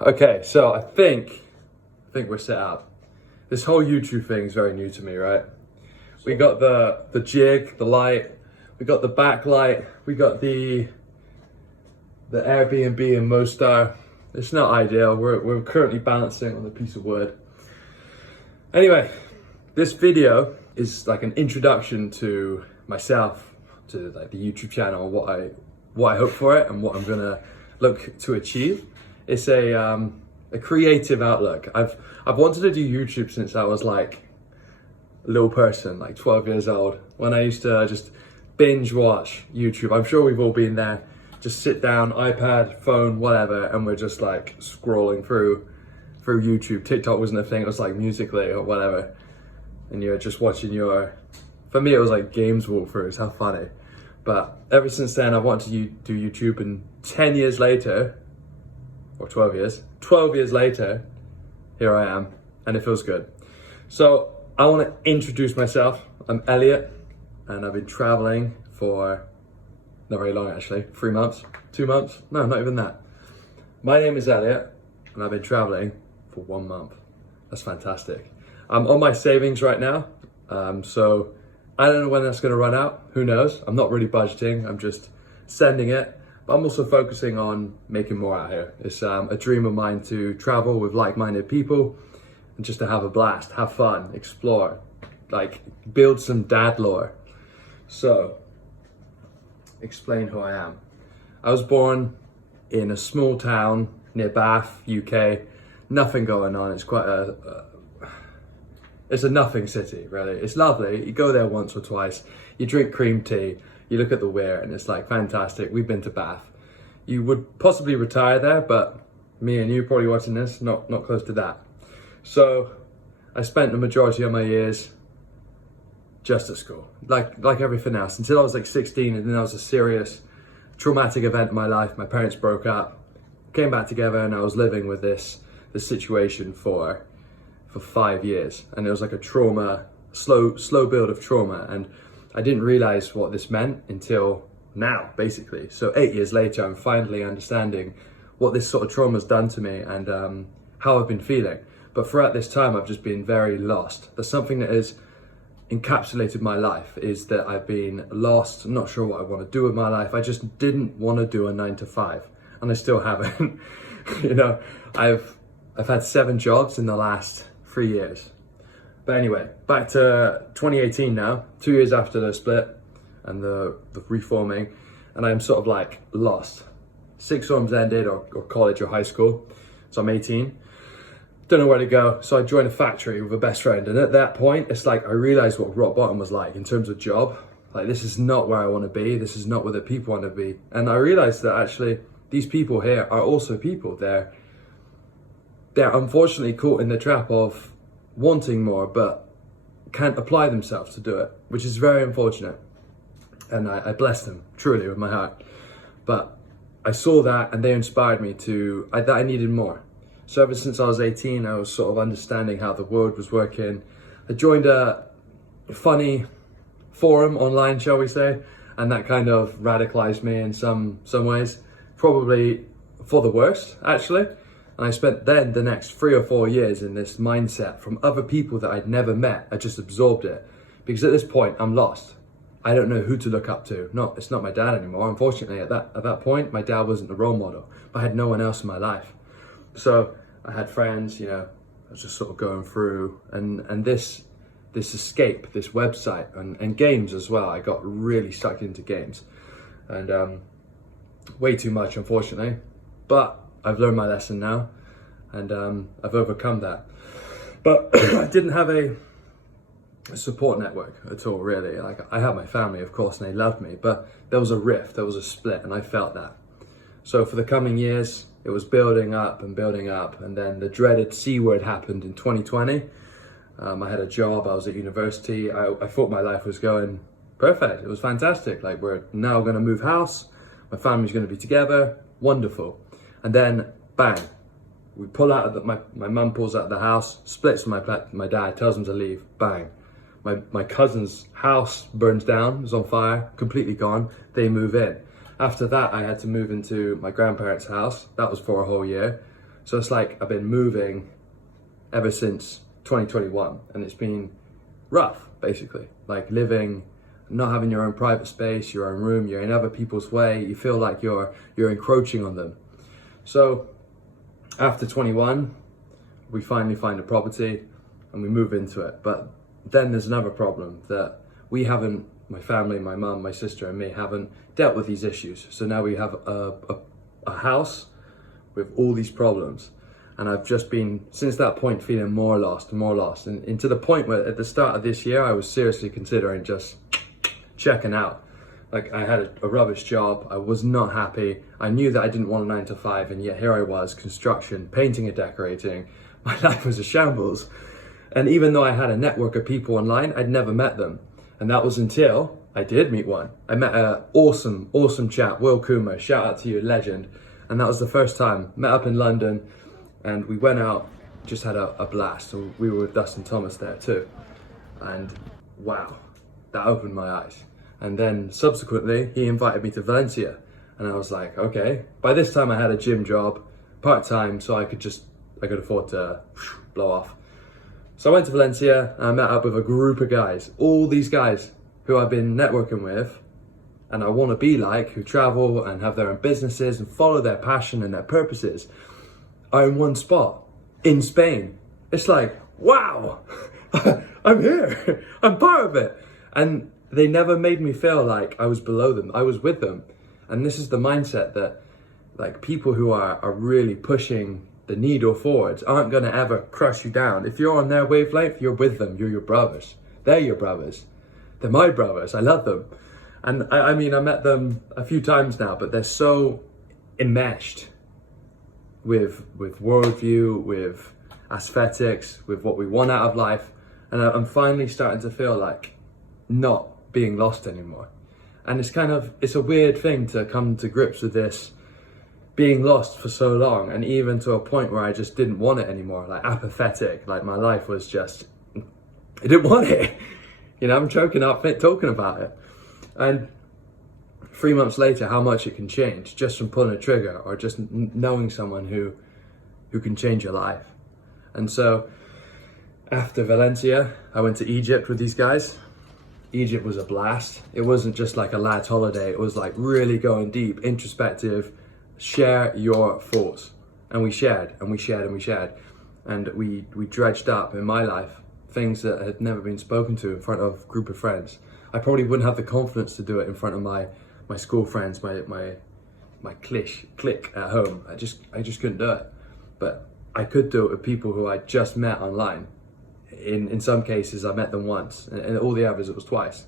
Okay, so I think we're set up. This whole YouTube thing is very new to me, right? We got the jig, the light, we got the backlight, we got the Airbnb and Mostar. It's not ideal. We're currently balancing on a piece of wood. Anyway, this video is like an introduction to myself, to like the YouTube channel, what I hope for it and what I'm gonna look to achieve. It's a creative outlook. I've wanted to do YouTube since I was like a little person, like 12 years old, when I used to just binge watch YouTube. I'm sure we've all been there. Just sit down, iPad, phone, whatever, and we're just like scrolling through YouTube. TikTok wasn't a thing, it was like Musical.ly or whatever. And you're just watching for me it was like games walkthroughs, how funny. But ever since then I wanted to do YouTube, and 10 years later, or 12 years later, here I am, and it feels good. So I want to introduce myself. I'm Elliot, and I've been traveling for not very long actually, 3 months, 2 months, no, not even that. My name is Elliot, and I've been traveling for 1 month. That's fantastic. I'm on my savings right now, so I don't know when that's gonna run out, who knows? I'm not really budgeting, I'm just sending it. But I'm also focusing on making more out here. It's a dream of mine to travel with like-minded people and just to have a blast, have fun, explore, like build some dad lore. So, explain who I am. I was born in a small town near Bath, UK. Nothing going on. It's quite it's a nothing city, really. It's lovely. You go there once or twice. You drink cream tea. You look at the weir, and it's like fantastic. We've been to Bath. You would possibly retire there, but me and you probably watching this, not close to that. So I spent the majority of my years just at school, like everything else, until I was like 16, and then that was a serious traumatic event in my life. My parents broke up, came back together, and I was living with this situation for 5 years, and it was like a trauma, slow build of trauma, and I didn't realize what this meant until now, basically. So 8 years later, I'm finally understanding what this sort of trauma's done to me and how I've been feeling. But throughout this time, I've just been very lost. There's something that has encapsulated my life, is that I've been lost, I'm not sure what I want to do with my life. I just didn't want to do a 9 to 5, and I still haven't. You know, I've had 7 jobs in the last 3 years. But anyway, back to 2018 now, 2 years after the split and the reforming, and I'm sort of like lost. 6th forms ended, or college or high school, so I'm 18. Don't know where to go, so I joined a factory with a best friend, and at that point, it's like I realized what rock bottom was like in terms of job. Like, this is not where I want to be, this is not where the people want to be. And I realized that actually, these people here are also people. They're unfortunately caught in the trap of wanting more, but can't apply themselves to do it, which is very unfortunate. And I bless them truly with my heart. But I saw that, and they inspired me that I needed more. So ever since I was 18, I was sort of understanding how the world was working. I joined a funny forum online, shall we say, and that kind of radicalized me in some ways, probably for the worst, actually. And I spent then the next 3 or 4 years in this mindset from other people that I'd never met. I just absorbed it. Because at this point, I'm lost. I don't know who to look up to. It's not my dad anymore. Unfortunately, at that point, my dad wasn't a role model. But I had no one else in my life. So I had friends, you know, I was just sort of going through. And this escape, this website, and games as well. I got really sucked into games. And way too much, unfortunately. But I've learned my lesson now, and I've overcome that. But I didn't have a support network at all, really. Like, I had my family, of course, and they loved me, but there was a rift, there was a split, and I felt that. So for the coming years, it was building up, and then the dreaded C word happened in 2020. I had a job, I was at university, I thought my life was going perfect, it was fantastic. Like, we're now gonna move house, my family's gonna be together, wonderful. And then, bang, we pull out of my mum pulls out of the house, splits with my dad, tells him to leave, bang. My cousin's house burns down, is on fire, completely gone, they move in. After that, I had to move into my grandparents' house, that was for a whole year. So it's like I've been moving ever since 2021, and it's been rough, basically. Like living, not having your own private space, your own room, you're in other people's way, you feel like you're encroaching on them. So after 21, we finally find a property and we move into it. But then there's another problem that we haven't, my family, my mum, my sister and me haven't dealt with these issues. So now we have a house with all these problems. And I've just been, since that point, feeling more lost. And to the point where at the start of this year, I was seriously considering just checking out. Like I had a rubbish job, I was not happy. I knew that I didn't want a 9 to 5, and yet here I was, construction, painting and decorating. My life was a shambles. And even though I had a network of people online, I'd never met them. And that was until I did meet one. I met an awesome chap, Will Coomer, shout out to you, legend. And that was the first time, met up in London, and we went out, just had a blast. So we were with Dustin Thomas there too. And wow, that opened my eyes. And then subsequently, he invited me to Valencia. And I was like, okay. By this time I had a gym job, part-time, so I could afford to blow off. So I went to Valencia and I met up with a group of guys, all these guys who I've been networking with and I want to be like, who travel and have their own businesses and follow their passion and their purposes, are in one spot in Spain. It's like, wow, I'm here, I'm part of it. And they never made me feel like I was below them, I was with them. And this is the mindset that like people who are really pushing the needle forwards aren't gonna ever crush you down. If you're on their wavelength, you're with them, you're your brothers. They're your brothers. They're my brothers, I love them. And I mean, I met them a few times now, but they're so enmeshed with worldview, with aesthetics, with what we want out of life. And I'm finally starting to feel like not being lost anymore. And it's a weird thing to come to grips with this, being lost for so long, and even to a point where I just didn't want it anymore, like apathetic, like my life was just, I didn't want it. You know, I'm choking up talking about it. And 3 months later, how much it can change just from pulling a trigger or just knowing someone who can change your life. And so after Valencia, I went to Egypt with these guys. Egypt was a blast. It wasn't just like a lad's holiday. It was like really going deep, introspective, share your thoughts. And we shared and we shared and we shared. And we dredged up in my life things that had never been spoken to in front of a group of friends. I probably wouldn't have the confidence to do it in front of my school friends, my clique at home. I just couldn't do it. But I could do it with people who I just met online. In some cases, I met them once, and all the others, it was twice.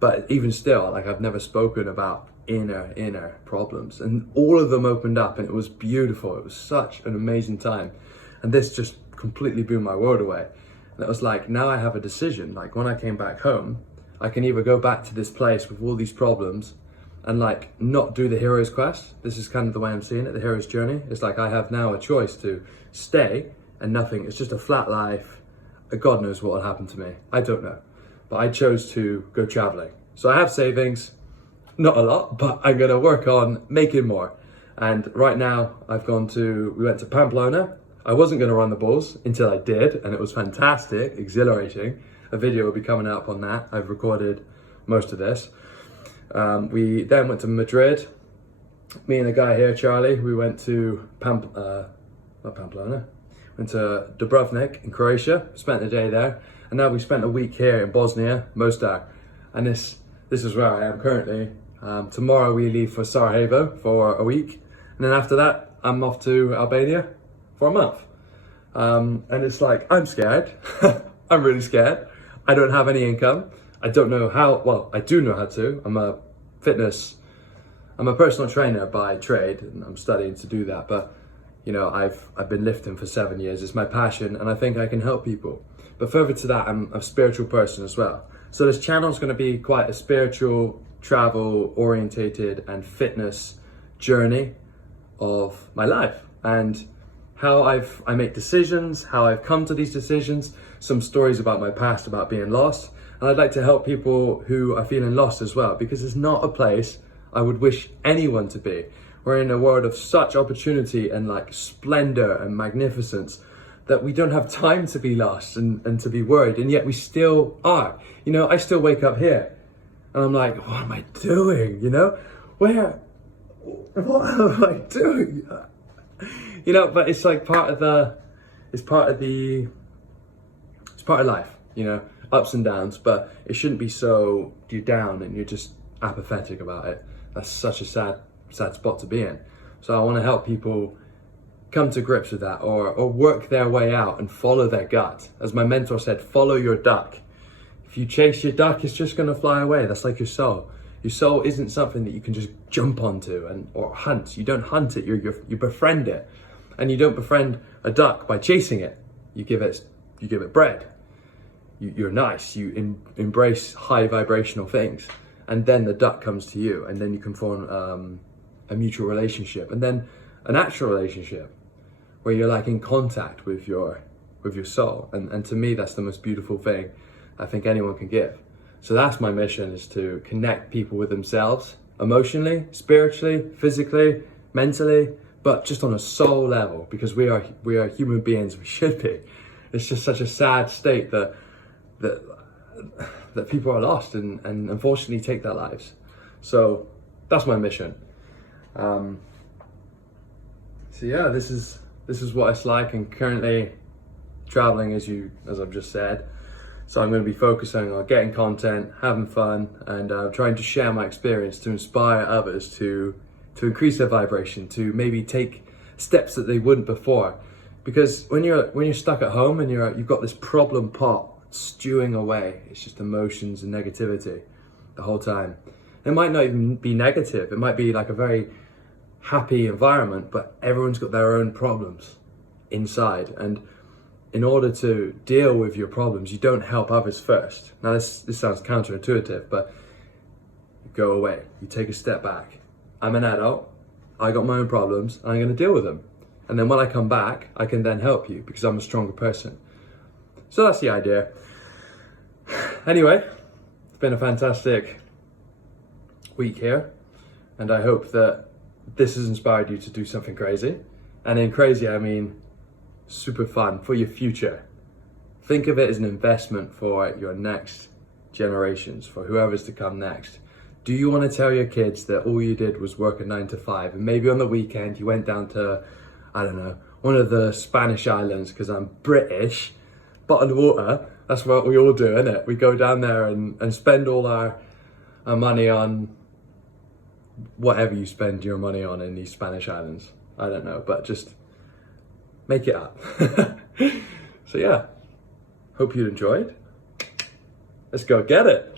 But even still, like I've never spoken about inner problems, and all of them opened up, and it was beautiful. It was such an amazing time, and this just completely blew my world away. And it was like, now I have a decision. Like when I came back home, I can either go back to this place with all these problems and like not do the hero's quest. This is kind of the way I'm seeing it, the hero's journey. It's like I have now a choice to stay and nothing. It's just a flat life. God knows what will happen to me. I don't know. But I chose to go traveling. So I have savings, not a lot, but I'm going to work on making more. And right now we went to Pamplona. I wasn't going to run the bulls until I did, and it was fantastic, exhilarating. A video will be coming up on that. I've recorded most of this. We then went to Madrid. Me and a guy here, Charlie, we went to not Pamplona. Went to Dubrovnik in Croatia, spent the day there, and now we spent a week here in Bosnia, Mostar. And this is where I am currently. Tomorrow we leave for Sarajevo for a week, and then after that I'm off to Albania for a month. And it's like, I'm scared. I'm really scared. I don't have any income. I don't know how, well, I do know how to. I'm a personal trainer by trade, and I'm studying to do that, but you know, I've been lifting for 7 years. It's my passion, and I think I can help people. But further to that, I'm a spiritual person as well. So this channel is going to be quite a spiritual, travel orientated and fitness journey of my life, and how I make decisions, how I've come to these decisions, some stories about my past, about being lost. And I'd like to help people who are feeling lost as well, because it's not a place I would wish anyone to be. We're in a world of such opportunity and like splendor and magnificence that we don't have time to be lost and to be worried, and yet we still are. You know, I still wake up here and I'm like, what am I doing? You know, what am I doing? You know, but it's like part of life, you know, ups and downs, but it shouldn't be so you're down and you're just apathetic about it. That's such a sad spot to be in. So I want to help people come to grips with that, or work their way out and follow their gut. As my mentor said, follow your duck. If you chase your duck, it's just going to fly away. That's like your soul. Your soul isn't something that you can just jump onto or hunt. You don't hunt it, you befriend it. And you don't befriend a duck by chasing it. You give it bread. You're nice, you embrace high vibrational things. And then the duck comes to you, and then you can form a mutual relationship, and then an actual relationship where you're like in contact with your soul. And to me, that's the most beautiful thing I think anyone can give. So that's my mission, is to connect people with themselves emotionally, spiritually, physically, mentally, but just on a soul level, because we are human beings. We should be. It's just such a sad state that people are lost and unfortunately take their lives. So that's my mission. So yeah, this is what it's like. I'm currently traveling, as I've just said. So I'm going to be focusing on getting content, having fun, and trying to share my experience to inspire others to increase their vibration, to maybe take steps that they wouldn't before. Because when you're stuck at home and you've got this problem pot stewing away, it's just emotions and negativity the whole time. It might not even be negative. It might be like a very happy environment, but everyone's got their own problems inside. And in order to deal with your problems, you don't help others first. Now this sounds counterintuitive, but you go away. You take a step back. I'm an adult. I got my own problems. I'm going to deal with them. And then when I come back, I can then help you because I'm a stronger person. So that's the idea. Anyway, it's been a fantastic week here, and I hope that this has inspired you to do something crazy. And in crazy, I mean super fun for your future. Think of it as an investment for your next generations, for whoever's to come next. Do you want to tell your kids that all you did was work a 9 to 5, and maybe on the weekend you went down to, I don't know, one of the Spanish islands, because I'm British, bottled water? That's what we all do, isn't it? We go down there and spend all our money on whatever you spend your money on in these Spanish islands. I don't know, but just make it up. So yeah, hope you enjoyed. Let's go get it.